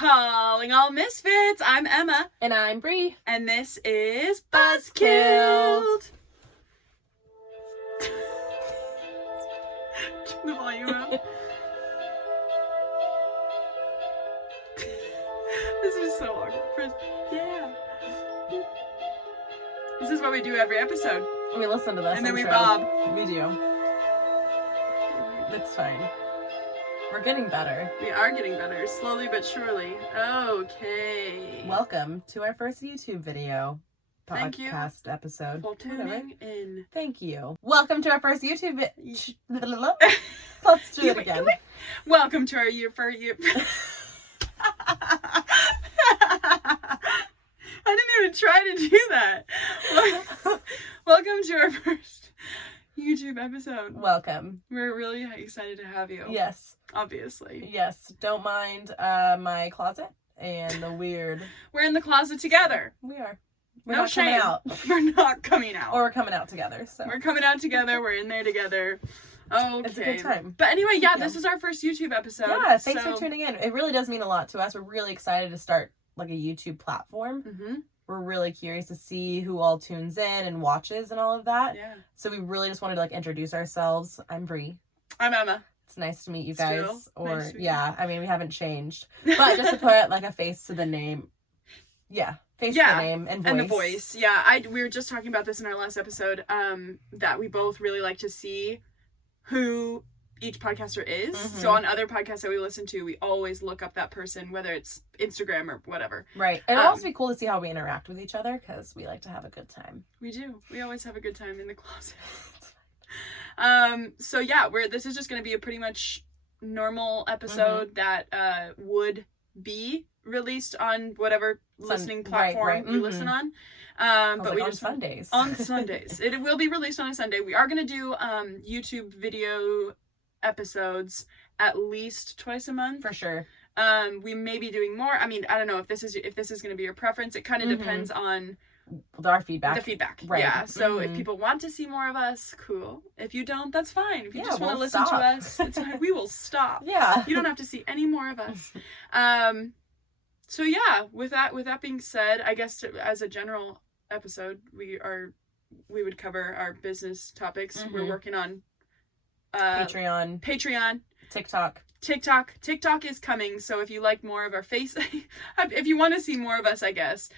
Calling all misfits. I'm Emma. And I'm Bri. And this is Buzzkilled. Turn the volume up. This is so awkward. Yeah. This is what we do every episode. We listen to this. And then we intro. bob. We do. It's fine. We're getting better. We are getting better, slowly but surely. Okay. Welcome to our first YouTube video Thank you podcast episode. for tuning in. Thank you. Welcome to our first YouTube Let's do it again. Welcome to our I didn't even try to do that. Welcome to our first YouTube episode. Welcome. We're really excited to have you. Yes. Obviously. Yes. Don't mind my closet and the weird. We're in the closet together. We are. We're No not shame. coming out. We're not coming out. Or we're coming out together. So We're coming out together. We're in there together. Okay. It's a good time. But anyway, yeah, Thank you. This is our first YouTube episode. Yeah, thanks for tuning in. It really does mean a lot to us. We're really excited to start like a YouTube platform. Mm-hmm. We're really curious to see who all tunes in and watches and all of that. Yeah. So we really just wanted to like introduce ourselves. I'm Bri. I'm Emma. It's nice to meet you Still guys. Or nice to meet yeah, I mean we haven't changed. But just to put like a face to the name. Yeah. Face to the name and voice. And the voice. Yeah. We were just talking about this in our last episode, that we both really like to see who each podcaster is. Mm-hmm. So on other podcasts that we listen to, we always look up that person, whether it's Instagram or whatever. Right. It'll also be cool to see how we interact with each other because we like to have a good time. We do. We always have a good time in the closet. So yeah, this is just going to be a pretty much normal episode that would be released on whatever listening platform you listen on. But we on just Sundays. On Sundays. It will be released on a Sunday. We are going to do YouTube video episodes at least twice a month. For sure. We may be doing more. I mean, I don't know if this is going to be your preference. It kind of depends on our feedback. The feedback. Right. Yeah. So if people want to see more of us, cool. If you don't, that's fine. If you just want to we'll listen stop. to us, it's fine. We will stop. Yeah. You don't have to see any more of us. So yeah, with that being said, I guess as a general episode, we would cover our business topics. We're working on Patreon, TikTok is coming. So if you like more of our face, if you want to see more of us, I guess,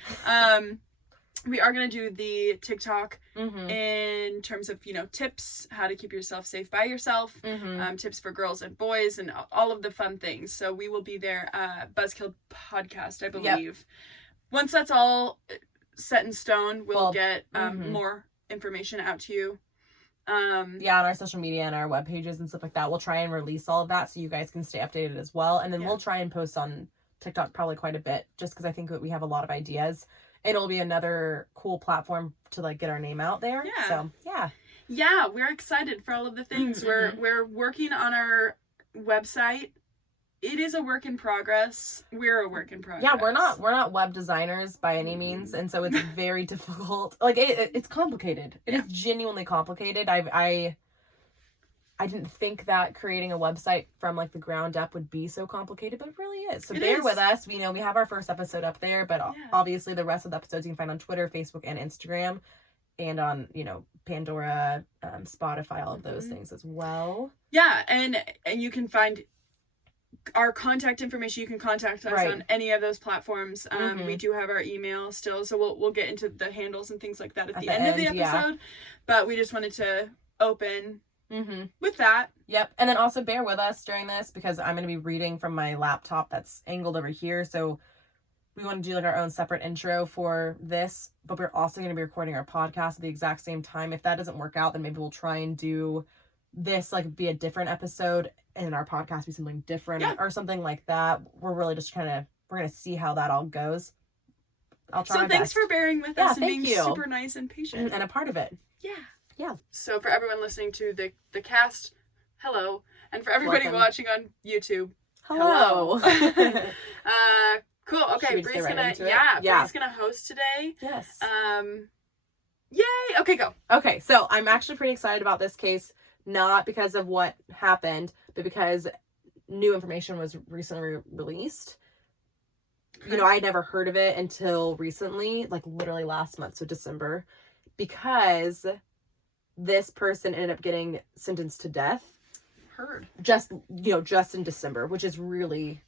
we are going to do the TikTok in terms of, tips, how to keep yourself safe by yourself, tips for girls and boys and all of the fun things. So we will be there, Buzzkilled Podcast, I believe. Yep. Once that's all set in stone, we'll get more information out to you. On our social media and our web pages and stuff like that. We'll try and release all of that so you guys can stay updated as well. And then we'll try and post on TikTok probably quite a bit just because I think that we have a lot of ideas. It'll be another cool platform to like get our name out there. Yeah. So yeah, we're excited for all of the things. We're working on our website. It is a work in progress. We're a work in progress. Yeah, we're not web designers by any means, and so it's very difficult. Like it's complicated. It is genuinely complicated. I didn't think that creating a website from like the ground up would be so complicated, but it really is. So bear with us. We have our first episode up there, but obviously the rest of the episodes you can find on Twitter, Facebook, and Instagram, and on Pandora, Spotify, all of those things as well. Yeah, and you can find our contact information. You can contact us on any of those platforms. We do have our email still, so we'll get into the handles and things like that at the end of the episode. But we just wanted to open with that. Yep. And then also bear with us during this because I'm going to be reading from my laptop that's angled over here. So we want to do like our own separate intro for this, but we're also going to be recording our podcast at the exact same time. If that doesn't work out, then maybe we'll try and do this like be a different episode and our podcast be something different or something like that. We're really just we're going to see how that all goes. I'll try my best. Thanks for bearing with us and being super nice and patient. And a part of it. Yeah. So for everyone listening to the cast, hello. And for everybody watching on YouTube, hello. Cool. Okay, Bri's gonna host today. Yes. Yay! Okay, go. Okay, so I'm actually pretty excited about this case, not because of what happened, but because new information was recently released. you know, I had never heard of it until recently, like literally last month, so December, because this person ended up getting sentenced to death. Just in December, which is really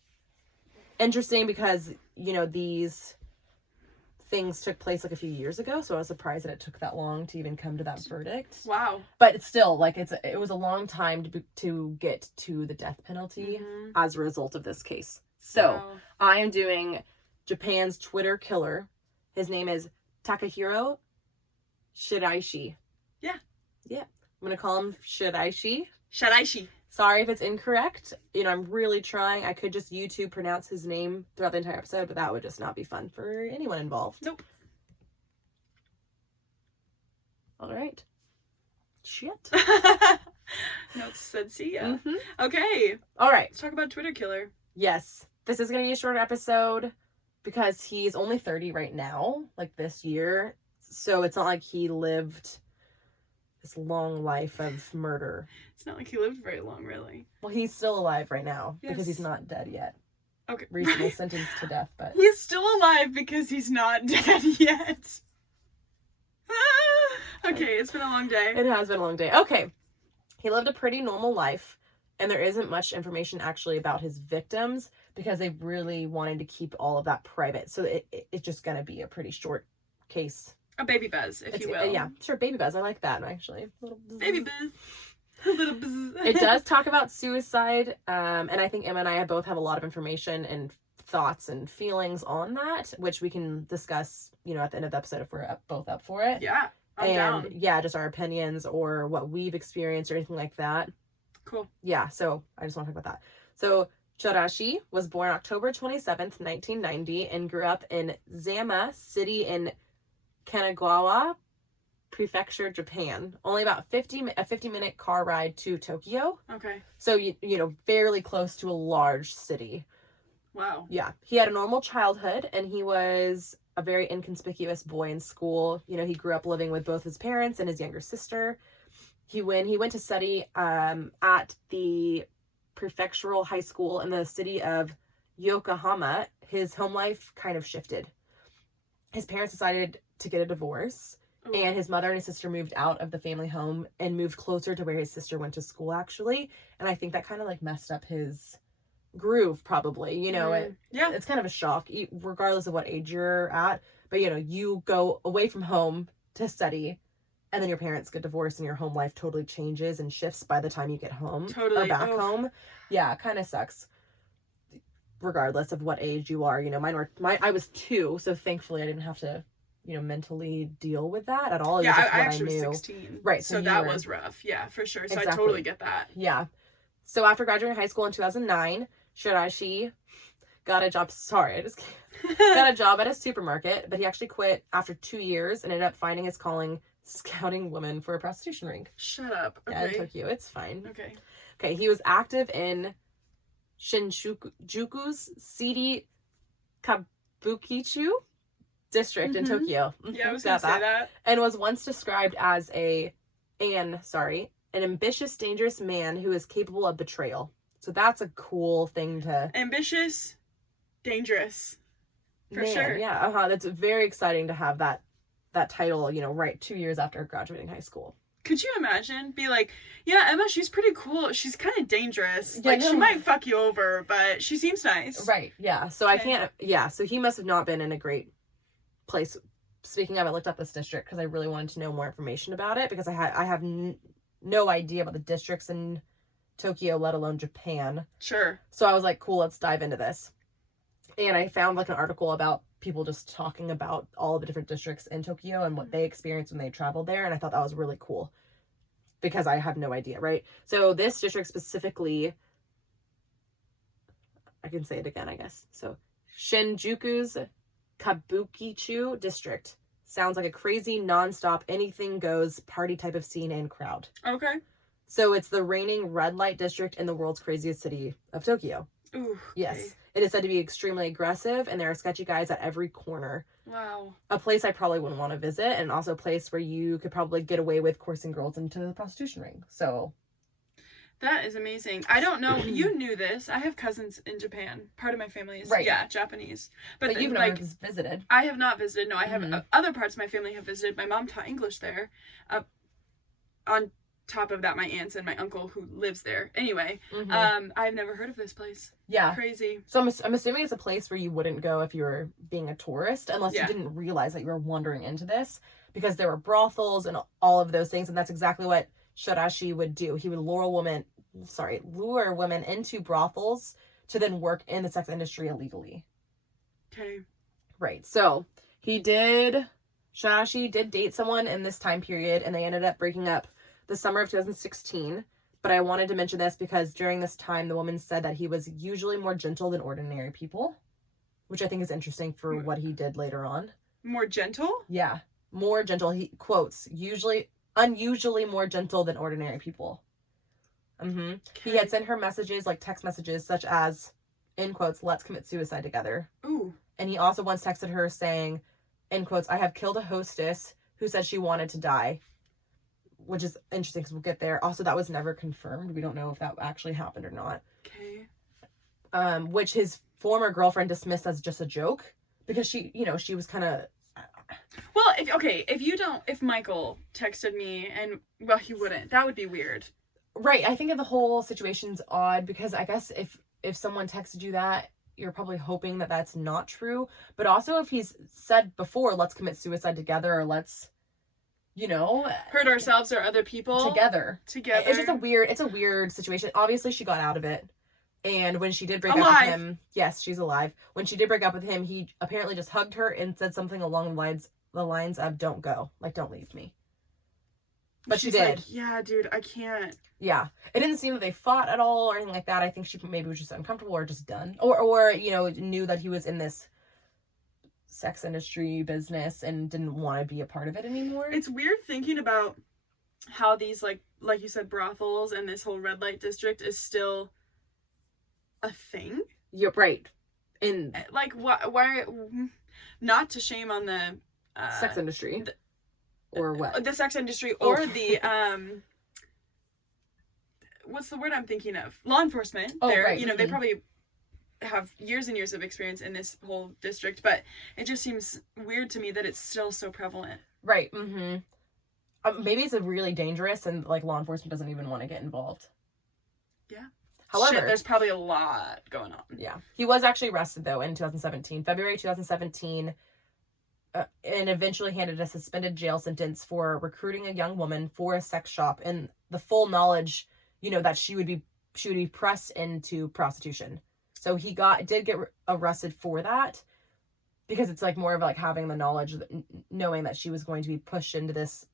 interesting because, you know, these things took place like a few years ago, so I was surprised that it took that long to even come to that verdict. Wow. But it's still, like, it was a long time to get to the death penalty as a result of this case. So, I am doing Japan's Twitter killer. His name is Takahiro Shiraishi. Yeah. I'm gonna call him Shiraishi. Sorry if it's incorrect. You know, I'm really trying. I could just YouTube pronounce his name throughout the entire episode, but that would just not be fun for anyone involved. Nope. All right. Shit. Notes said see ya. Okay. All right. Let's talk about Twitter killer. Yes. This is going to be a short episode because he's only 30 right now, like this year. So it's not like he lived this long life of murder. It's not like he lived very long, really. Well, he's still alive right now because he's not dead yet. Okay. Recently sentenced to death, but... He's still alive because he's not dead yet. Okay, it's been a long day. It has been a long day. Okay. He lived a pretty normal life, and there isn't much information actually about his victims because they really wanted to keep all of that private. So it's just going to be a pretty short case. A baby buzz, if you will. Yeah, sure, baby buzz. I like that, actually. Baby buzz. A little buzz. It does talk about suicide, and I think Emma and I both have a lot of information and thoughts and feelings on that, which we can discuss, you know, at the end of the episode if we're both up for it. Yeah, I'm down. Yeah, just our opinions or what we've experienced or anything like that. Cool. Yeah, so I just want to talk about that. So Chirashi was born October 27th, 1990, and grew up in Zama City in Kanagawa Prefecture, Japan. Only about a 50-minute car ride to Tokyo. Okay. So, you know, fairly close to a large city. Wow. Yeah. He had a normal childhood, and he was a very inconspicuous boy in school. You know, he grew up living with both his parents and his younger sister. When he went to study at the prefectural high school in the city of Yokohama, his home life kind of shifted. His parents decided to get a divorce. Ooh. And his mother and his sister moved out of the family home and moved closer to where his sister went to school, actually. And I think that kind of like messed up his groove, probably. You know, it's kind of a shock, regardless of what age you're at. But, you know, you go away from home to study, and then your parents get divorced and your home life totally changes and shifts by the time you get home. Or back home. Yeah, it kind of sucks. Regardless of what age you are. You know, I was 2, so thankfully I didn't have to, you know, mentally deal with that at all. It was just I what actually I was knew. 16. Right. So that was rough. Yeah, for sure. So exactly. I totally get that. Yeah. So after graduating high school in 2009, Shiraishi got a job. Sorry, I just got a job at a supermarket, but he actually quit after 2 years and ended up finding his calling scouting women for a prostitution ring. Shut up. Okay. Yeah, in Tokyo. It's fine. Okay. He was active in Shinjuku's City Kabukicho district in Tokyo. Yeah, I was going to say that. And was once described as an ambitious, dangerous man who is capable of betrayal. So that's a cool thing to... Ambitious, dangerous. For sure. Yeah, that's very exciting to have that title, you know, right 2 years after graduating high school. Could you imagine? Be like, yeah, Emma, she's pretty cool. She's kind of dangerous. Yeah, she might fuck you over, but she seems nice. Right, yeah. So so he must have not been in a great place. Speaking of, I looked up this district because I really wanted to know more information about it because I have no idea about the districts in Tokyo, let alone Japan. Sure. So I was like, cool, let's dive into this. And I found like an article about people just talking about all of the different districts in Tokyo and what they experienced when they traveled there. And I thought that was really cool because I have no idea, right? So this district specifically, I can say it again, I guess. So Shinjuku's Kabukicho district sounds like a crazy, nonstop, anything goes party type of scene and crowd. Okay. So it's the reigning red light district in the world's craziest city of Tokyo. Ooh, okay. Yes. It is said to be extremely aggressive, and there are sketchy guys at every corner. Wow. A place I probably wouldn't want to visit, and also a place where you could probably get away with coursing girls into the prostitution ring. So That is amazing. I don't know. You knew this. I have cousins in Japan. Part of my family is Japanese. But you've never visited. I have not visited. No, I have other parts of my family have visited. My mom taught English there. On top of that, my aunts and my uncle who lives there. Anyway, I've never heard of this place. Yeah. Crazy. So I'm assuming it's a place where you wouldn't go if you were being a tourist, unless you didn't realize that you were wandering into this, because there were brothels and all of those things, and that's exactly what Shirashi would do. He would lure women into brothels to then work in the sex industry illegally. Okay. Right. So Shirashi did date someone in this time period, and they ended up breaking up the summer of 2016. But I wanted to mention this because during this time, the woman said that he was usually more gentle than ordinary people, which I think is interesting for what he did later on. More gentle? Yeah. More gentle. He quotes, unusually more gentle than ordinary people. Okay. He had sent her messages, like text messages, such as, in quotes, let's commit suicide together. Ooh. And he also once texted her saying, in quotes, I have killed a hostess who said she wanted to die. Which is interesting because we'll get there. Also, that was never confirmed. We don't know if that actually happened or not. Okay. Which his former girlfriend dismissed as just a joke because she was kind of. Well, if Michael texted me and, well, he wouldn't. That would be weird. Right. I think the whole situation's odd because I guess if someone texted you that, you're probably hoping that that's not true. But also if he's said before, let's commit suicide together or let's, hurt ourselves or other people together. It's just a weird situation. Obviously she got out of it. And when she did break up with him, yes, she's alive. When she did break up with him, he apparently just hugged her and said something along the lines of don't go, like don't leave me. But she did. Like, yeah, dude, I can't. Yeah. It didn't seem that they fought at all or anything like that. I think she maybe was just uncomfortable or just done. Or knew that he was in this sex industry business and didn't want to be a part of it anymore. It's weird thinking about how these, like you said, brothels and this whole red light district is still a thing. Yep, right. And like, why not to shame on the sex industry. Or what? The sex industry or the, what's the word I'm thinking of? Law enforcement. Right. They probably have years and years of experience in this whole district, but it just seems weird to me that it's still so prevalent. Right. Maybe it's really dangerous and, like, law enforcement doesn't even want to get involved. Yeah. However, there's probably a lot going on. Yeah. He was actually arrested, though, in February 2017, and eventually handed a suspended jail sentence for recruiting a young woman for a sex shop and the full knowledge, that she would be pressed into prostitution. So he did get arrested for that because it's like more of like having the knowledge, knowing that she was going to be pushed into this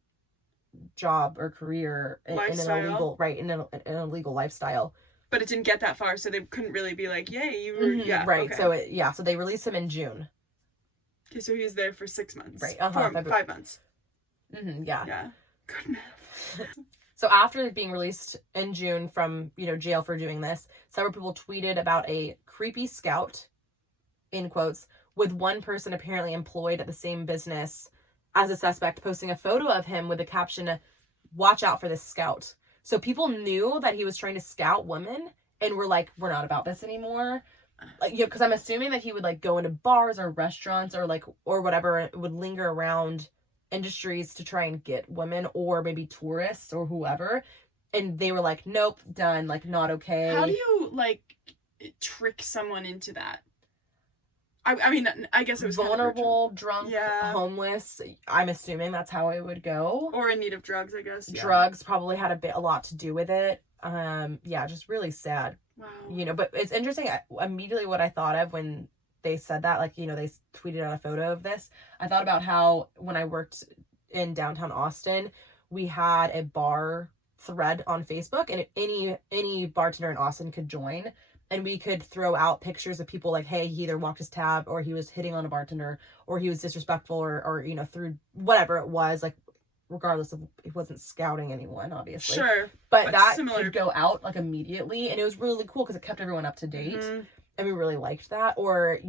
job or career in an illegal lifestyle. But it didn't get that far, so they couldn't really be like, "Yay, you were right." Okay. So they released him in June. Okay, so he was there for 6 months. Right. 5 months. Yeah. Yeah. Good math. So after being released in June from, jail for doing this, several people tweeted about a creepy scout, in quotes, with one person apparently employed at the same business as a suspect posting a photo of him with the caption, "Watch out for this scout." So people knew that he was trying to scout women and were like, we're not about this anymore. Like, because I'm assuming that he would like go into bars or restaurants or whatever, would linger around industries to try and get women or maybe tourists or whoever, and they were like, nope, done, like not okay. How do you like trick someone into that? I mean, I guess it was vulnerable, kind of drunk, homeless. I'm assuming that's how it would go, or in need of drugs, I guess. Drugs probably had a lot to do with it. Just really sad. Wow. But it's interesting. Immediately what I thought of when they said that, like, they tweeted out a photo of this, I thought about how when I worked in downtown Austin, we had a bar thread on Facebook, and any bartender in Austin could join, and we could throw out pictures of people like, hey, he either walked his tab, or he was hitting on a bartender, or he was disrespectful, or through whatever it was, like, regardless of, he wasn't scouting anyone, obviously. Sure. But that could go out, like, immediately, and it was really cool because it kept everyone up to date. Mm-hmm. And we really liked that. Or,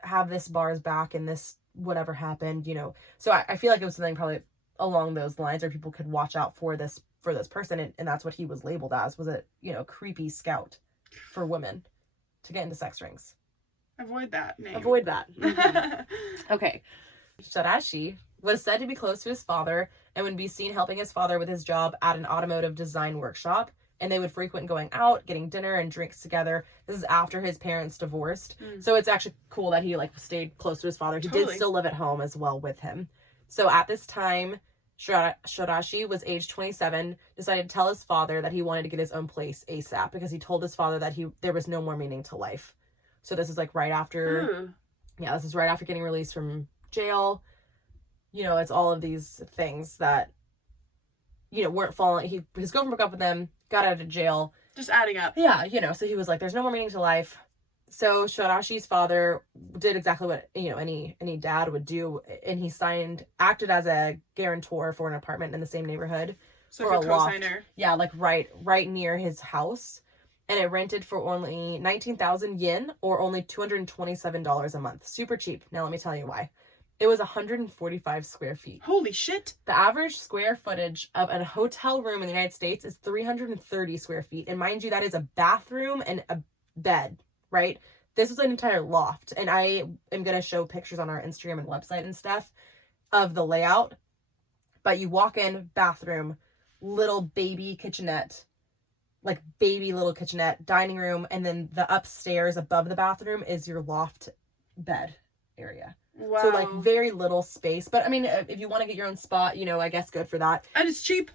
have this bar's back and this whatever happened, So I feel like it was something probably along those lines where people could watch out for this for this person, and that's what he was labeled as, was a, you know, creepy scout for women to get into sex rings. Avoid that name. Avoid that. Okay. Shirashi was said to be close to his father and would be seen helping his father with his job at an automotive design workshop. And they would frequent going out, getting dinner and drinks together. This is after his parents divorced. So it's actually cool that he like stayed close to his father. He did still live at home as well with him. So at this time, Shirashi was age 27, decided to tell his father that he wanted to get his own place ASAP because he told his father that there was no more meaning to life. So this is like right after, this is right after getting released from jail. You know, it's all of these things that, you know, weren't falling. His girlfriend broke up with him, got out of jail. Just adding up. Yeah, you know, so he was like, there's no more meaning to life. So Shirashi's father did exactly what, you know, any dad would do. And he acted as a guarantor for an apartment in the same neighborhood. So for a cosigner. Loft. Yeah, like right near his house. And it rented for only 19,000 yen, or only $227 a month. Super cheap. Now let me tell you why. It was 145 square feet. Holy shit. The average square footage of a hotel room in the United States is 330 square feet. And mind you, that is a bathroom and a bed, right? This was an entire loft. And I am going to show pictures on our Instagram and website and stuff of the layout. But you walk in, bathroom, little baby kitchenette, like baby little kitchenette, dining room, and then the upstairs above the bathroom is your loft bed area. Wow. So like very little space. But I mean, if you want to get your own spot, you know, I guess good for that. And it's cheap.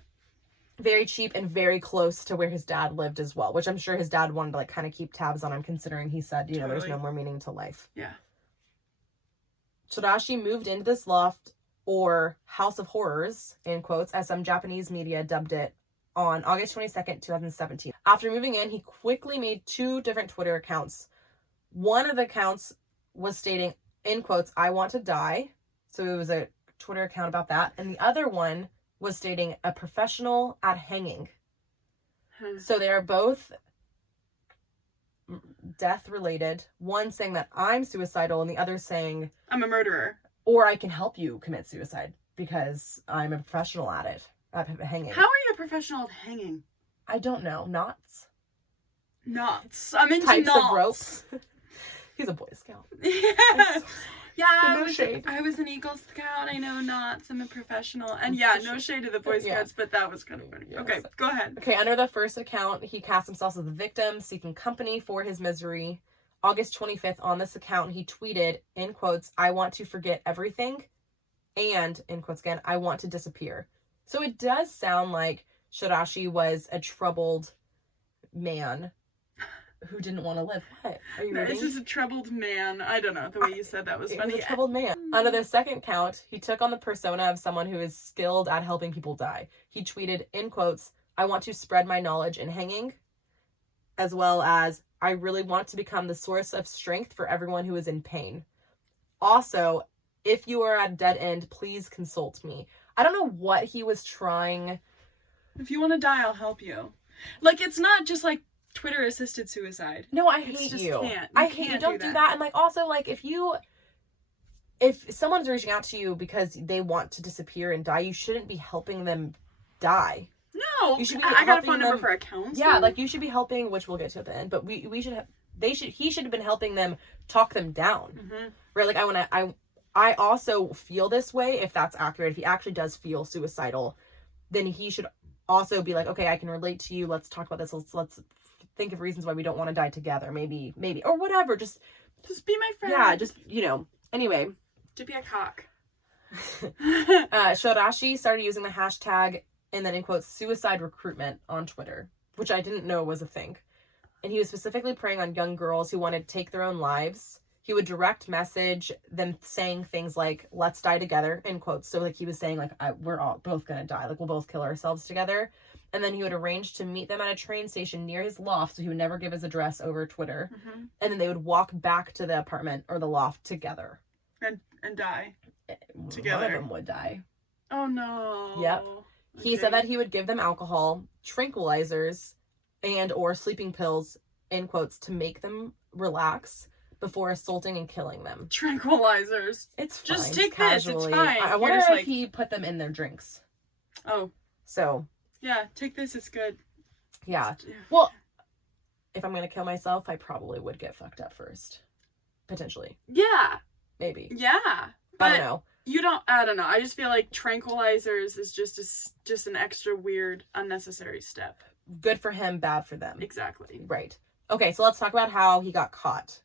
Very cheap and very close to where his dad lived as well, which I'm sure his dad wanted to like kind of keep tabs on him, considering he said, you know, there's no more meaning to life. Yeah. Shirashi moved into this loft, or House of Horrors, in quotes, as some Japanese media dubbed it, on August 22nd, 2017. After moving in, he quickly made 2 different Twitter accounts. One of the accounts was stating, in quotes, "I want to die." So it was a Twitter account about that. And the other one was stating, "a professional at hanging." So they are both death related. One saying that I'm suicidal, and the other saying I'm a murderer. Or I can help you commit suicide because I'm a professional at it. At hanging. How are you a professional at hanging? I don't know. Knots? Knots. I'm into Types knots. of ropes. He's a Boy Scout. Yeah. Yeah, So I was an Eagle Scout. I know knots. I'm a professional. And yeah, no shade to the Boy Scouts, but that was kind of funny. Yeah, okay, go ahead. Okay, under the first account, he cast himself as the victim, seeking company for his misery. August 25th, on this account, he tweeted, in quotes, "I want to forget everything," and, in quotes again, "I want to disappear." So it does sound like Shirashi was a troubled man who didn't want to live. What? Are you reading? This is a troubled man. I don't know. The way you said that was funny. He was a troubled man. Under the second count, he took on the persona of someone who is skilled at helping people die. He tweeted, in quotes, "I want to spread my knowledge in hanging," as well as, "I really want to become the source of strength for everyone who is in pain. Also, if you are at a dead end, please consult me." I don't know what he was trying. If you want to die, I'll help you. Like, it's not just like Twitter assisted suicide. No, I hate you. I hate you. Don't do that. And like, also, like, if someone's reaching out to you because they want to disappear and die, you shouldn't be helping them die. No, you should be I got a phone number for a counselor. Yeah, like, you should be helping, which we'll get to at the end, but he should have been helping them talk them down. Mm-hmm. Right? Like, I also feel this way, if that's accurate. If he actually does feel suicidal, then he should also be like, okay, I can relate to you. Let's talk about this. Let's think of reasons why we don't want to die together. Maybe, or whatever. Just be my friend. Yeah, just, anyway. To be a cock. Shirashi started using the hashtag, and then in quotes, "suicide recruitment" on Twitter, which I didn't know was a thing. And he was specifically preying on young girls who wanted to take their own lives. He would direct message them saying things like, "let's die together," in quotes. So like he was saying, like, we're all both gonna die. Like, we'll both kill ourselves together. And then he would arrange to meet them at a train station near his loft. So he would never give his address over Twitter. Mm-hmm. And then they would walk back to the apartment or the loft together. And die. Together. One of them would die. Oh no. Yep. Okay. He said that he would give them alcohol, tranquilizers, and or sleeping pills, in quotes, to make them relax before assaulting and killing them. Tranquilizers. It's fine. Just take this. It's fine. I wonder if he put them in their drinks. Oh. So, Yeah, take this, it's good. Yeah. Well, if I'm going to kill myself, I probably would get fucked up first. Potentially. Yeah. Maybe. Yeah. But I don't know. I don't know. I just feel like tranquilizers is just an extra weird, unnecessary step. Good for him, bad for them. Exactly. Right. Okay, so let's talk about how he got caught.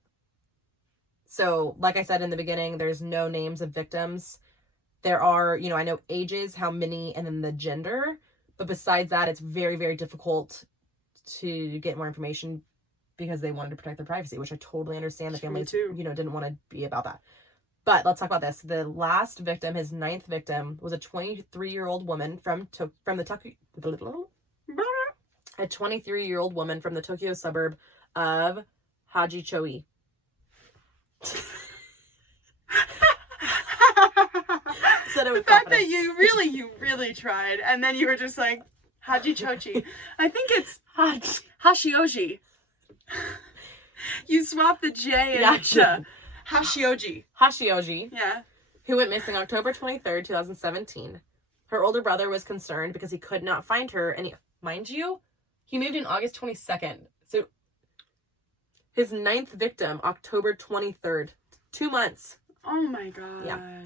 So, like I said in the beginning, there's no names of victims. There are, I know ages, how many, and then the gender. But besides that, it's very, very difficult to get more information because they wanted to protect their privacy, which I totally understand. The families, didn't want to be about that. But let's talk about this. The last victim, his 9th victim, was a 23-year-old woman from the a 23-year-old woman from the Tokyo suburb of Hajichoi. The fact that you really tried, and then you were just like Hajichochi. I think it's Hashioji. You swapped the J and the Hashioji. Hashioji. Yeah. Who went missing October 23rd, 2017. Her older brother was concerned because he could not find her, and mind you, he moved in August 22nd. So his 9th victim, October 23rd. 2 months. Oh my gosh. Yeah.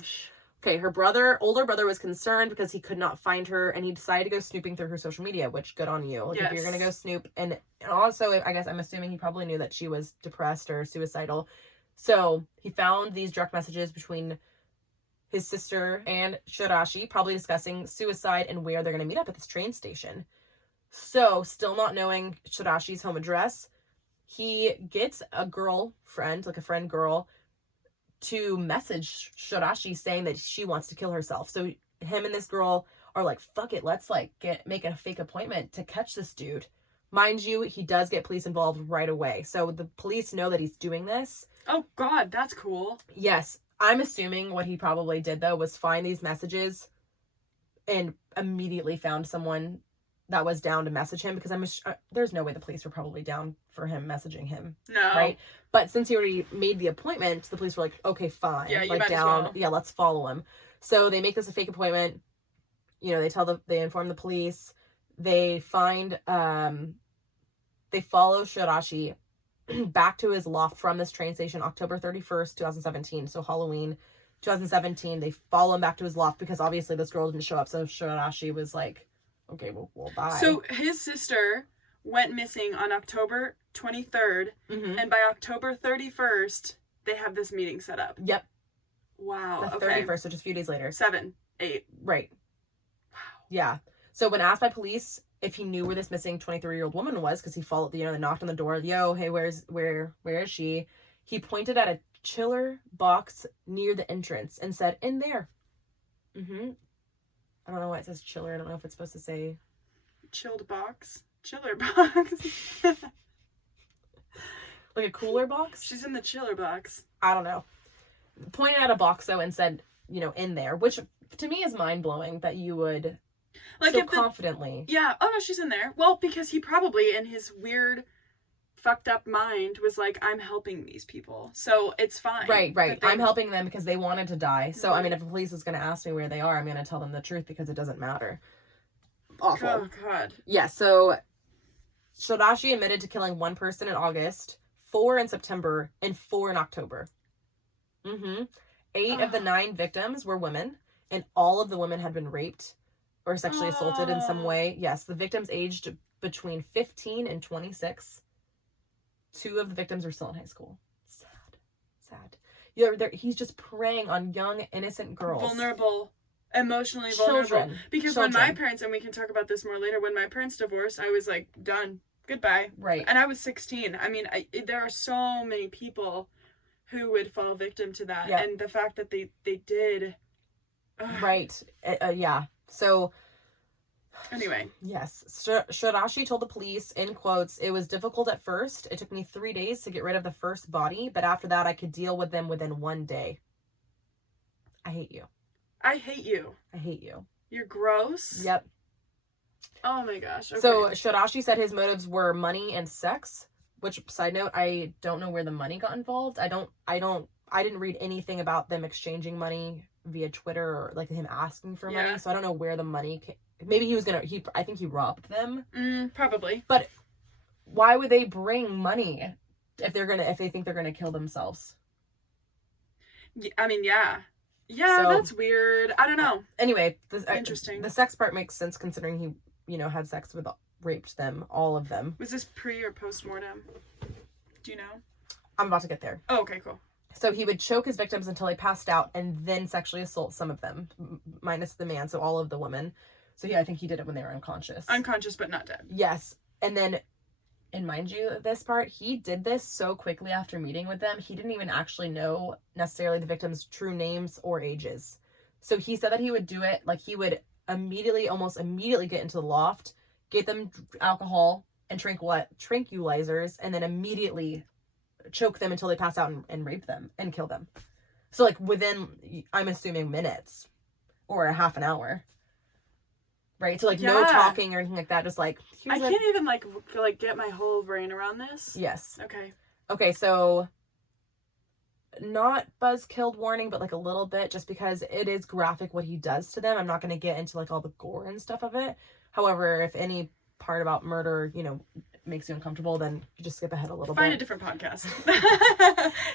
Okay, her older brother was concerned because he could not find her, and he decided to go snooping through her social media, which good on you. Like, if you're going to go snoop. And also, I guess I'm assuming he probably knew that she was depressed or suicidal. So he found these direct messages between his sister and Shirashi, probably discussing suicide and where they're going to meet up at this train station. So, still not knowing Shirashi's home address, he gets a girlfriend, like a friend girl, to message Shirashi saying that she wants to kill herself. So him and this girl are like, fuck it, let's make a fake appointment to catch this dude. Mind you, he does get police involved right away. So the police know that he's doing this. Oh god, that's cool. Yes. I'm assuming what he probably did though was find these messages and immediately found someone that was down to message him, because there's no way the police were probably down for him messaging him. No. Right? But since he already made the appointment, the police were like, okay, fine. Yeah, you might as well. Yeah, let's follow him. So they make this a fake appointment. They inform the police. They find, they follow Shirashi back to his loft from this train station, October 31st, 2017. So Halloween 2017, they follow him back to his loft because obviously this girl didn't show up. So Shirashi was like, okay, we'll die. So his sister went missing on October 23rd, and by October 31st, they have this meeting set up. Yep. Wow. The 31st, so just a few days later. 7, 8. Right. Wow. Yeah. So when asked by police if he knew where this missing 23-year-old woman was, because he followed, they knocked on the door, yo, hey, where is she? He pointed at a chiller box near the entrance and said, in there. I don't know why it says chiller. I don't know if it's supposed to say chilled box. Chiller box. Like a cooler box? She's in the chiller box. I don't know. Pointed at a box though and said, in there, which to me is mind-blowing that you would confidently. Yeah. Oh no, she's in there. Well, because he probably in his weird fucked up mind was like, I'm helping these people, so it's fine. Right. I'm helping them because they wanted to die. So I mean, if the police is going to ask me where they are, I'm going to tell them the truth because it doesn't matter. Awful. Oh god. Yeah. So Shirashi admitted to killing 1 person in August, 4 in September, and 4 in October. 8 of the 9 victims were women, and all of the women had been raped or sexually assaulted in some way. Yes, the victims aged between 15 and 26. 2 of the victims were still in high school. Sad. He's just preying on young, innocent girls. Vulnerable. Emotionally vulnerable. Because when my parents, and we can talk about this more later, when my parents divorced, I was like, done. Goodbye. Right. And I was 16. I mean, there are so many people who would fall victim to that. Yep. And the fact that they did. Right. Yeah. So... Anyway. Yes. Shirashi told the police, in quotes, it was difficult at first. It took me 3 days to get rid of the first body, but after that I could deal with them within 1 day. I hate you. I hate you. I hate you. You're gross. Yep. Oh my gosh. Okay. So Shirashi said his motives were money and sex, which, side note, I don't know where the money got involved. I didn't read anything about them exchanging money via Twitter or like him asking for money. So I don't know where the money maybe he was gonna, I think he robbed them. Probably. But why would they bring money if they think they're gonna kill themselves? I mean, yeah. Yeah, so, that's weird. I don't know. Anyway, interesting. The sex part makes sense considering he, had sex with, raped them, all of them. Was this pre or post-mortem? Do you know? I'm about to get there. Oh, okay, cool. So he would choke his victims until they passed out and then sexually assault some of them, minus the man, so all of the women. So yeah, I think he did it when they were unconscious. Unconscious but not dead. Yes. And then, and mind you, this part, he did this so quickly after meeting with them, he didn't even actually know necessarily the victims' true names or ages. So he said that he would do it, like he would almost immediately get into the loft, get them alcohol and tranquilizers, and then immediately choke them until they pass out and rape them and kill them. So like within, I'm assuming, minutes or a half an hour. Right? So like no talking or anything like that, just like I can't even like get my whole brain around this. Yes. Okay, so not buzzkilled warning, but like a little bit, just because it is graphic what he does to them. I'm not going to get into like all the gore and stuff of it. However, if any part about murder, makes you uncomfortable, then you just skip ahead a little bit. Find a different podcast.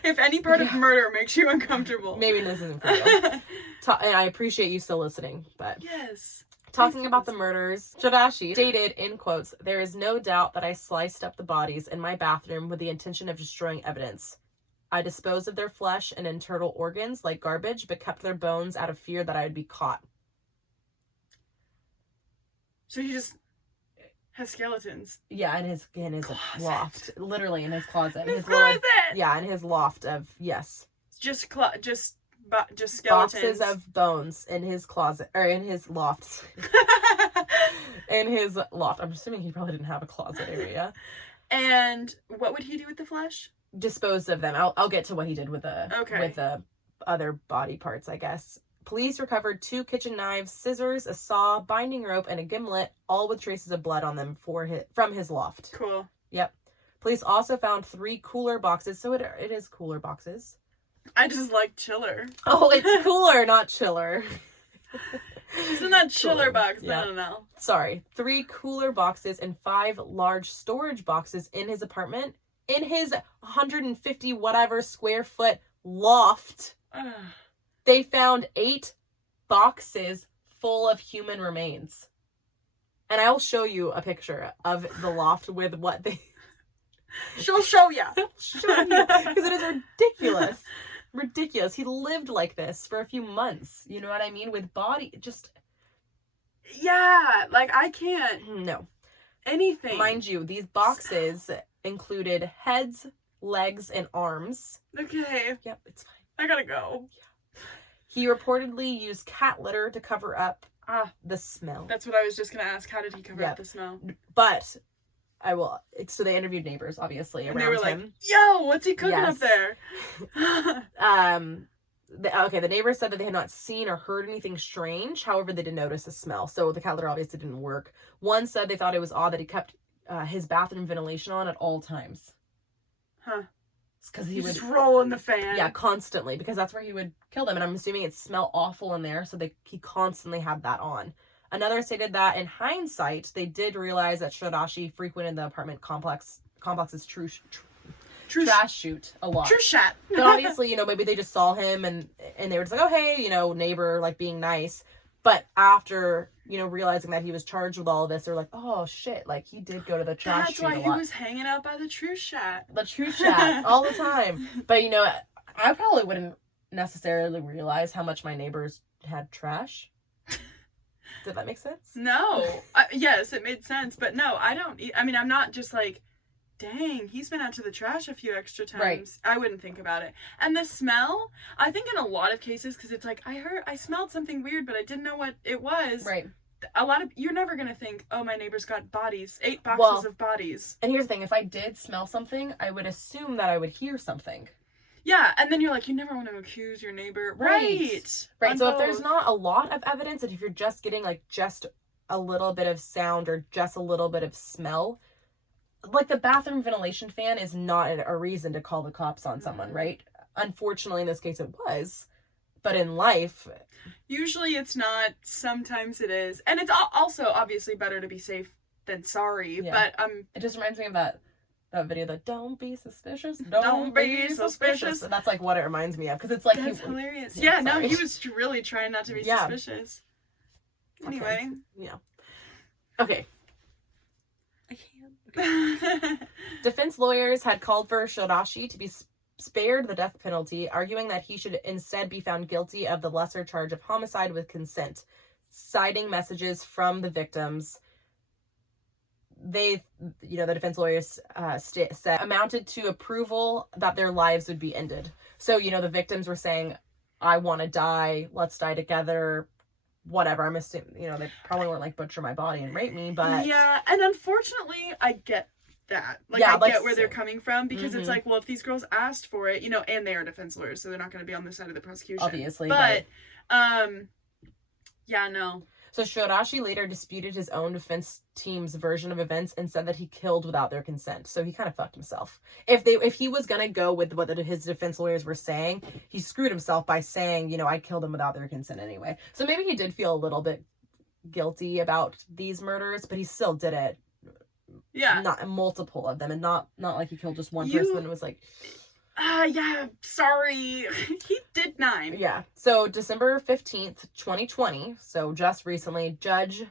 If any part of murder makes you uncomfortable, maybe this isn't for you. And I appreciate you still listening, but yes. Talking about the murders, Tadashi stated, in quotes, "There is no doubt that I sliced up the bodies in my bathroom with the intention of destroying evidence. I disposed of their flesh and internal organs like garbage, but kept their bones out of fear that I would be caught." So he just has skeletons. Yeah, in his loft, literally in his closet. In his closet. In his loft of just skeletons. Boxes of bones in his closet, or in his loft. In his loft. I'm assuming he probably didn't have a closet area. And what would he do with the flesh? Disposed of them. I'll get to what he did with the other body parts, I guess. Police recovered 2 kitchen knives, scissors, a saw, binding rope, and a gimlet, all with traces of blood on them from his loft. Cool. Yep. Police also found 3 cooler boxes, so it is cooler boxes. I just like chiller. Oh, it's cooler, not chiller. Isn't that chiller box? Yeah. I don't know. Sorry. 3 cooler boxes and 5 large storage boxes in his apartment. In his 150 whatever square foot loft. They found 8 boxes full of human remains. And I'll show you a picture of the loft with what they... She'll show ya. Show you. Because it is ridiculous. Ridiculous. He lived like this for a few months. You know what I mean? With body, just... Yeah, like I can't... No. Anything. Mind you, these boxes included heads, legs, and arms. Okay. Yep, it's fine. I gotta go. Yeah. He reportedly used cat litter to cover up the smell. That's what I was just gonna ask. How did he cover up the smell? But... So they interviewed neighbors, obviously, around him. And they were like, yo, what's he cooking up there? The neighbors said that they had not seen or heard anything strange. However, they did notice the smell. So the cat litter obviously didn't work. One said they thought it was odd that he kept his bathroom ventilation on at all times. Huh. It's because he would just roll in the fan. Yeah, constantly. Because that's where he would kill them. And I'm assuming it smelled awful in there. So he constantly had that on. Another stated that in hindsight, they did realize that Tadashi frequented the apartment complex's trash chute a lot. True shot. But obviously, maybe they just saw him and they were just like, oh, hey, neighbor, like being nice. But after, realizing that he was charged with all of this, they're like, oh, shit, like he did go to the trash chute a lot. That's why he was hanging out by the true shot. The true shot all the time. But, I probably wouldn't necessarily realize how much my neighbors had trash. Did that make sense? No. Yes, it made sense. But no, I don't. I'm not just like, dang, he's been out to the trash a few extra times. Right. I wouldn't think about it. And the smell, I think in a lot of cases, because it's like, I smelled something weird, but I didn't know what it was. Right. You're never going to think, oh, my neighbor's got bodies. 8 boxes of bodies. And here's the thing. If I did smell something, I would assume that I would hear something. Yeah, and then you're like, you never want to accuse your neighbor. Right. So if there's not a lot of evidence, and if you're just getting like just a little bit of sound or just a little bit of smell, like the bathroom ventilation fan is not a reason to call the cops on someone, right? Unfortunately, in this case, it was. But in life, usually it's not. Sometimes it is. And it's also obviously better to be safe than sorry. Yeah. But it just reminds me of that video that don't be suspicious, don't be suspicious. And that's like what it reminds me of, because it's like that's hilarious. Yeah, no, he was really trying not to be suspicious. Anyway. Yeah. Okay. I can't. Defense lawyers had called for Shirashi to be spared the death penalty, arguing that he should instead be found guilty of the lesser charge of homicide with consent, citing messages from the victims. They, the defense lawyers said amounted to approval that their lives would be ended. So, the victims were saying, I want to die, let's die together, whatever. I'm assuming, they probably weren't like butcher my body and rape me, but... Yeah, and unfortunately, I get that. I get where they're coming from, because it's like, well, if these girls asked for it, and they are defense lawyers, so they're not going to be on the side of the prosecution. Obviously. But yeah, no. So Shirashi later disputed his own defense team's version of events and said that he killed without their consent. So he kind of fucked himself. If he was going to go with what his defense lawyers were saying, he screwed himself by saying, I killed them without their consent anyway. So maybe he did feel a little bit guilty about these murders, but he still did it. Yeah. Not multiple of them, and not like he killed just one person and was like... yeah, sorry. He did 9. Yeah. So December 15th, 2020, so just recently, Judge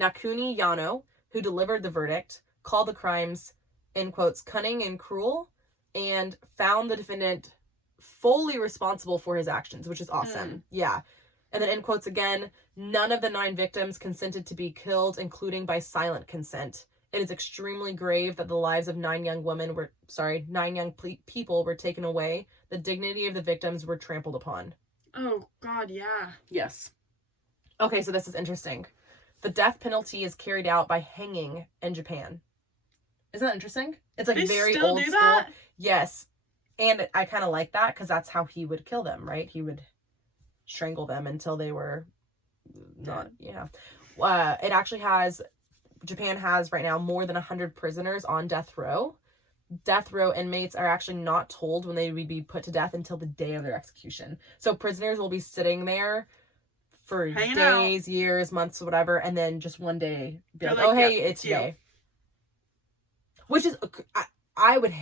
Nakuni Yano, who delivered the verdict, called the crimes, in quotes, cunning and cruel, and found the defendant fully responsible for his actions, which is awesome. Yeah. And then in quotes again, none of the 9 victims consented to be killed, including by silent consent. It is extremely grave that the lives of 9 young people were taken away. The dignity of the victims were trampled upon. Oh, God, yeah. Yes. Okay, so this is interesting. The death penalty is carried out by hanging in Japan. Isn't that interesting? It's like they very still old do school. That? Yes. And I kind of like that, because that's how he would kill them, right? He would strangle them until they were not, yeah. It actually has... Japan has right now more than 100 prisoners on death row. Death row inmates are actually not told when they would be put to death until the day of their execution. So prisoners will be sitting there for days, years, months, whatever, and then just one day be like, oh, hey, it's today. Which is, I would,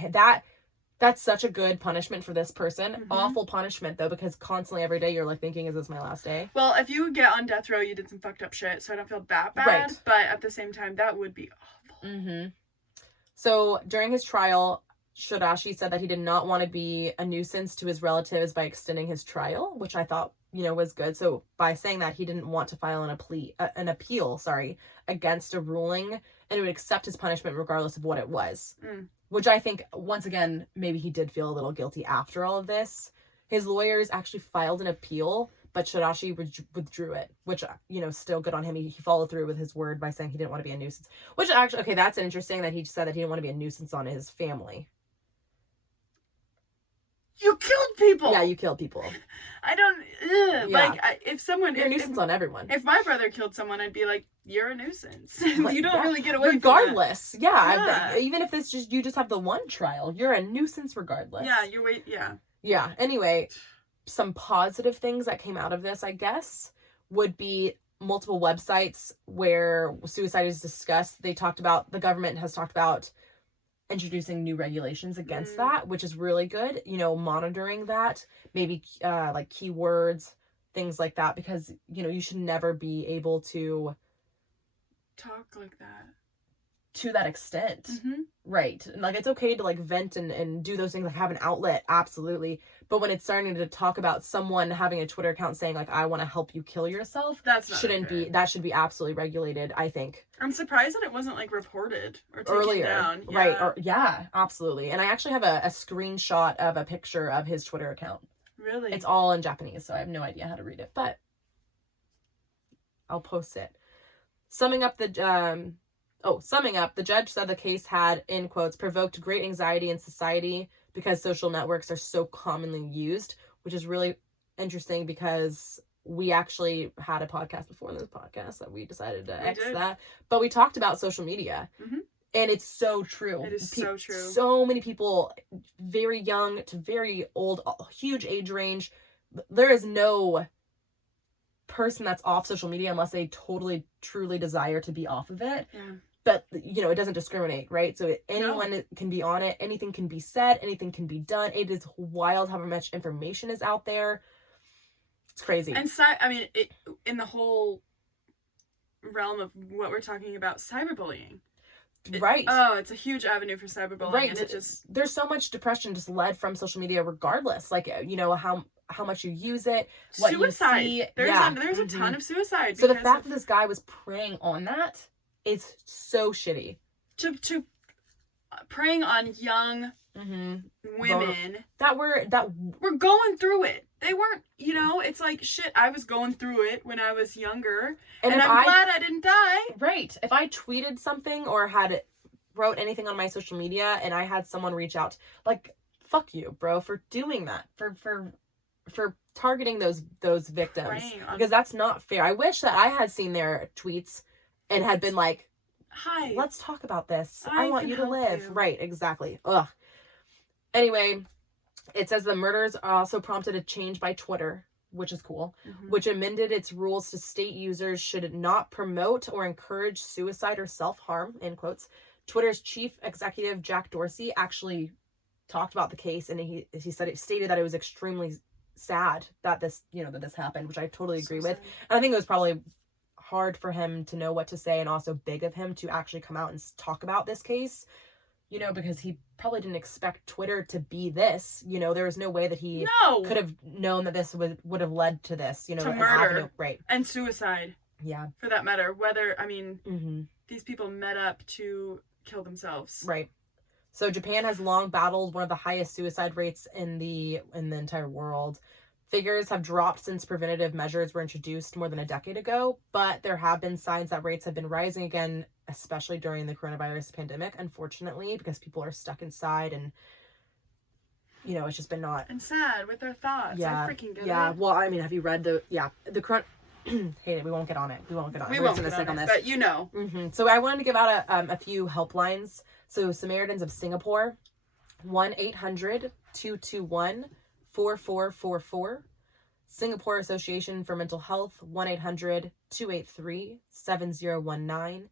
that's such a good punishment for this person. Mm-hmm. Awful punishment, though, because constantly every day you're like thinking, is this my last day? Well, if you get on death row, you did some fucked up shit, so I don't feel that bad. Right. But at the same time, that would be awful. Mm-hmm. So during his trial, Shirashi said that he did not want to be a nuisance to his relatives by extending his trial, which I thought, was good. So by saying that, he didn't want to file an appeal against a ruling, and would accept his punishment regardless of what it was. Which I think, once again, maybe he did feel a little guilty after all of this. His lawyers actually filed an appeal, but Shirashi withdrew it, which, still good on him. He followed through with his word by saying he didn't want to be a nuisance. Which actually, okay, that's interesting that he said that he didn't want to be a nuisance on his family. You killed people! Yeah, you killed people. I don't... Yeah. If someone... You're a nuisance on everyone. If my brother killed someone, I'd be like, you're a nuisance. You don't really get away regardless, from that. Yeah. Even if you just have the one trial, you're a nuisance regardless. Yeah, Yeah, anyway, some positive things that came out of this, I guess, would be multiple websites where suicide is discussed. The government has talked about introducing new regulations against that, which is really good. Monitoring that, maybe like keywords, things like that, because you should never be able to talk like that to that extent. Right? Like, it's okay to like vent and do those things, like have an outlet, absolutely, but when it's starting to talk about someone having a Twitter account saying like, I want to help you kill yourself, that should be absolutely regulated, I think. I'm surprised that it wasn't like reported or taken earlier down. Right? Yeah, absolutely. And I actually have a screenshot of a picture of his Twitter account. Really? It's all in Japanese, so I have no idea how to read it, but I'll post it. Summing up, the judge said the case had, in quotes, provoked great anxiety in society because social networks are so commonly used, which is really interesting because we actually had a podcast before this podcast that we decided to X that. But we talked about social media. And it's so true. It is so true. So many people, very young to very old, huge age range, there is no person that's off social media unless they totally, truly desire to be off of it. Yeah. But, you know, it doesn't discriminate, right? So anyone can be on it. Anything can be said. Anything can be done. It is wild how much information is out there. It's crazy. And in the whole realm of what we're talking about, cyberbullying. Right. It's a huge avenue for cyberbullying. Right. And it just... There's so much depression just led from social media regardless. Like, you know, how much you use it. What suicide. You see. There's a ton of suicide. So the fact that this guy was preying on that is so shitty. To preying on young women that were going through it. They weren't, you know, it's like, shit, I was going through it when I was younger, and I'm glad I didn't die. Right. If I tweeted something or wrote anything on my social media and I had someone reach out, like, fuck you, bro, for doing that, for targeting those victims, because that's not fair. I wish that I had seen their tweets and had been like, hi, let's talk about this. I want you to live. Right, exactly. Ugh. Anyway, it says the murders also prompted a change by Twitter, which is cool, which amended its rules to state users should not promote or encourage suicide or self-harm, in quotes. Twitter's chief executive, Jack Dorsey, actually talked about the case, and he stated that it was extremely sad that this happened, which I totally agree with. And I think it was probably hard for him to know what to say, and also big of him to actually come out and talk about this case, you know, because he probably didn't expect Twitter to be this, you know. There was no way that he could have known that this would have led to this, you know, to murder, avenue, right, and suicide, yeah, for that matter. Whether, I mean, these people met up to kill themselves, right. So Japan has long battled one of the highest suicide rates in the entire world. Figures have dropped since preventative measures were introduced more than a decade ago, but there have been signs that rates have been rising again, especially during the coronavirus pandemic, unfortunately, because people are stuck inside and, you know, it's just been not... And sad with their thoughts. Yeah. I freaking get it. Yeah, well, I mean, have you read the hate it, we won't get on it. We won't get on it. We won't get on it, but you know. So I wanted to give out a few helplines. So Samaritans of Singapore, 1-800-221-4444. Singapore Association for Mental Health, 1-800-283-7019.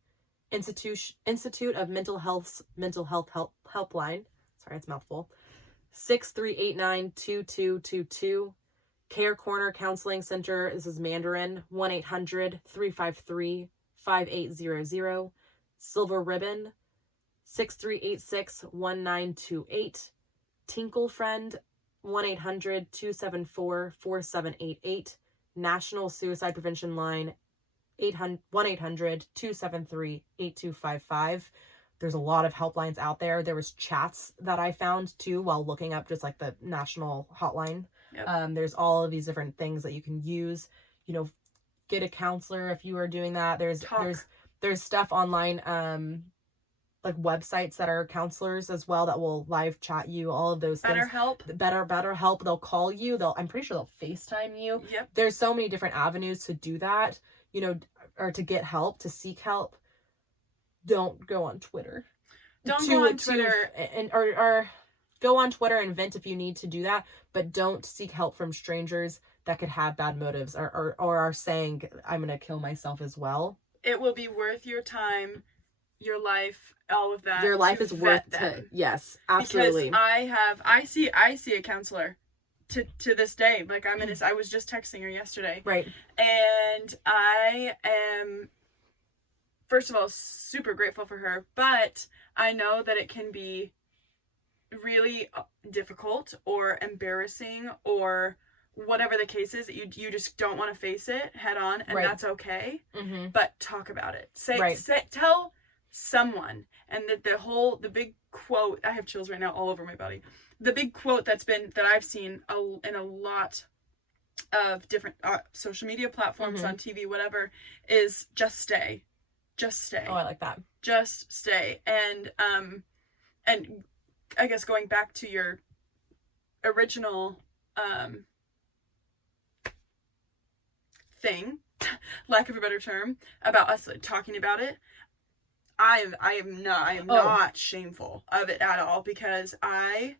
Institute of Mental Health's Mental Health Helpline. Sorry, it's a mouthful. 6389-2222. Care Corner Counseling Center. This is Mandarin. 1-800-353-5800. Silver Ribbon. 6386-1928. Tinkle Friend. 1-800-274-4788. National Suicide Prevention Line, 1-800-273-8255. There's a lot of helplines out there. There was chats that I found too while looking up just like the national hotline. Yep. There's all of these different things that you can use. You know, get a counselor if you are doing that. There's stuff online, like websites that are counselors as well that will live chat you, all of those things. BetterHelp. They'll call you. I'm pretty sure they'll FaceTime you. Yep. There's so many different avenues to do that, you know, or to get help, to seek help. Don't go on Twitter. Go on Twitter or go on Twitter and vent if you need to do that, but don't seek help from strangers that could have bad motives or are saying, I'm going to kill myself as well. It will be worth your time, your life, all of that. Your life is worth it. Yes, absolutely. Because I see a counselor to this day. Like I was just texting her yesterday. Right. And I am, first of all, super grateful for her, but I know that it can be really difficult or embarrassing or whatever the case is, that you just don't want to face it head on, and that's okay. But talk about it. Tell someone. And the big quote, I have chills right now all over my body. The big quote that I've seen in a lot of different social media platforms, on TV, whatever, is just stay. Just stay. Oh, I like that. Just stay. And I guess going back to your original thing, lack of a better term, about us talking about it, I am not shameful of it at all, because I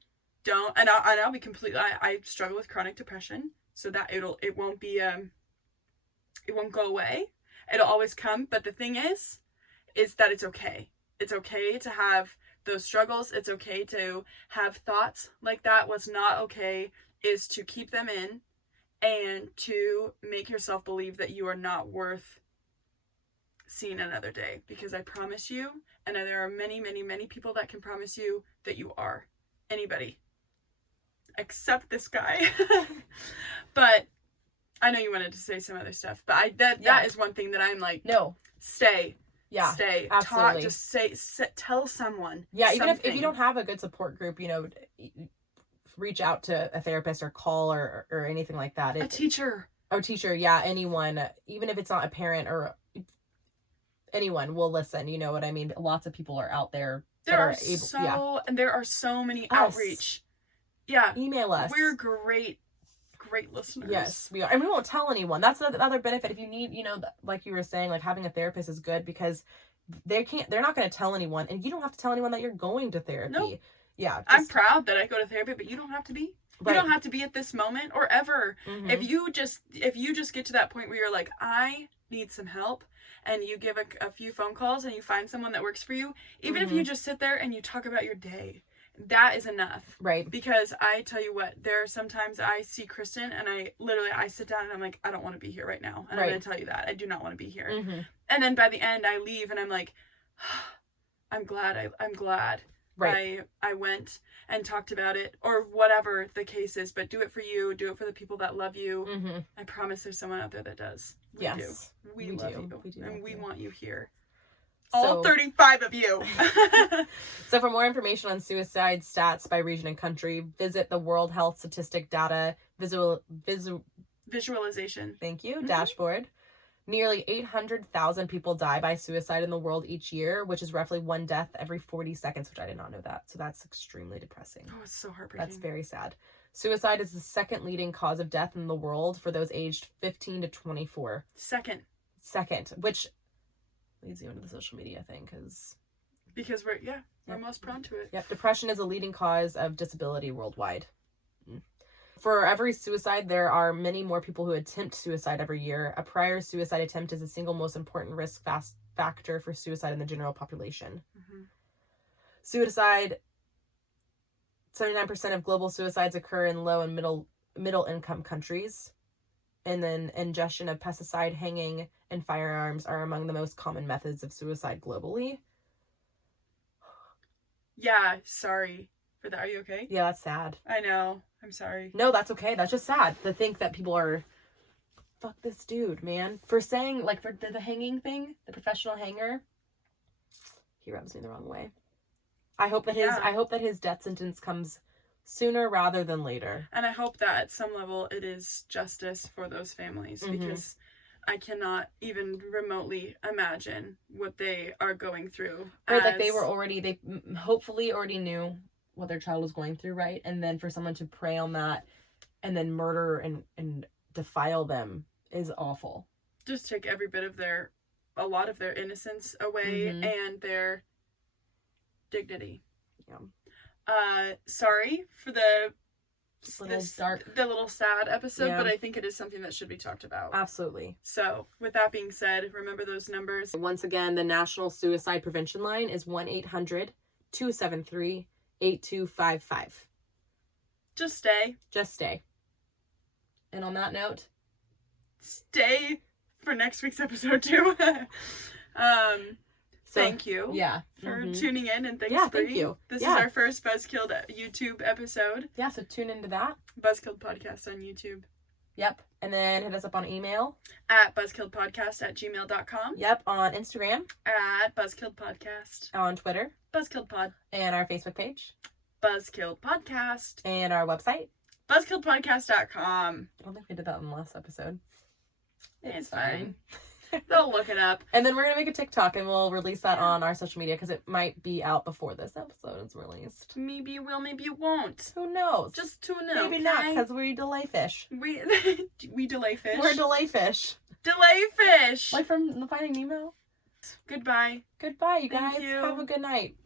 don't, and I'll be completely, I struggle with chronic depression, so that it won't go away. It'll always come, but the thing is that it's okay. It's okay to have those struggles. It's okay to have thoughts like that. What's not okay is to keep them in and to make yourself believe that you are not worth seeing another day, because I promise you, and there are many, many, many people that can promise you that you are. Anybody. Except this guy. But I know you wanted to say some other stuff, but that is one thing that I'm like, no, stay. Yeah, stay. absolutely. Talk, just tell someone. Yeah, even something. if you don't have a good support group, you know, reach out to a therapist or call or anything like that. A teacher. Or teacher, yeah, anyone, even if it's not a parent or anyone will listen, you know what I mean? Lots of people are out there. And there are so many outreach. Yeah. Email us. We're great listeners. Yes, we are. And we won't tell anyone. That's the other benefit. If you need, you know, like you were saying, like having a therapist is good because they're not going to tell anyone, and you don't have to tell anyone that you're going to therapy. Nope. Yeah. I'm proud that I go to therapy, but you don't have to be. Right. You don't have to be at this moment or ever. Mm-hmm. If you just get to that point where you're like, I need some help, and you give a few phone calls and you find someone that works for you, even if you just sit there and you talk about your day, that is enough. Right. Because I tell you what, there are sometimes I see Kristen and I sit down and I'm like, I don't want to be here right now. And I'm going to tell you that. I do not want to be here. Mm-hmm. And then by the end I leave and I'm like, I'm glad. Right. I went and talked about it, or whatever the case is, but do it for you. Do it for the people that love you. Mm-hmm. I promise there's someone out there that does. We do. We love you. We do, and we want you here. All 35 of you. So for more information on suicide stats by region and country, visit the World Health Statistic Data Visualization. Thank you. Mm-hmm. Dashboard. Nearly 800,000 people die by suicide in the world each year, which is roughly one death every 40 seconds, which I did not know that. So that's extremely depressing. Oh, it's so heartbreaking. That's very sad. Suicide is the second leading cause of death in the world for those aged 15 to 24. Second, which leads you into the social media thing, because we're most prone to it. Yep. Depression is a leading cause of disability worldwide. For every suicide, there are many more people who attempt suicide every year. A prior suicide attempt is the single most important risk factor for suicide in the general population. Mm-hmm. Suicide, 79% of global suicides occur in low and middle income countries. And then ingestion of pesticide, hanging, and firearms are among the most common methods of suicide globally. Yeah, sorry for that. Are you okay? Yeah, that's sad. I know. I'm sorry. No, that's okay. That's just sad to think that people are, fuck this dude, man. For saying, like, for the hanging thing, the professional hanger, he rubs me the wrong way. I hope that his death sentence comes sooner rather than later. And I hope that at some level it is justice for those families, mm-hmm. because I cannot even remotely imagine what they are going through. Or like they hopefully already knew what their child was going through, right? And then for someone to prey on that and then murder and defile them is awful. Just take every bit of a lot of their innocence away, mm-hmm. and their dignity. Yeah. Sorry for the little sad episode, yeah. But I think it is something that should be talked about. Absolutely. So with that being said, remember those numbers. Once again, the National Suicide Prevention Line is 1-800-273-8255. Just stay. And on that note, stay for next week's episode too. Thank you. Yeah. For tuning in, and thanks, Bri. Thank you. This is our first Buzzkilled YouTube episode. Yeah, so tune into that. Buzzkilled Podcast on YouTube. Yep. And then hit us up on email. At buzzkilledpodcast@gmail.com. Yep. On Instagram. At Buzzkilled Podcast. On Twitter. Buzzkilled Pod. And our Facebook page. Buzzkilled Podcast. And our website. Buzzkilledpodcast.com. I don't think we did that in the last episode. It's fine. They'll look it up. And then we're going to make a TikTok and we'll release that on our social media because it might be out before this episode is released. Maybe it will, maybe it won't. Who knows? Just tune in. Maybe not, because we delay fish. We delay fish. We're delay fish. Delay fish! Like from Finding Nemo? Goodbye. Goodbye, you guys. Have a good night.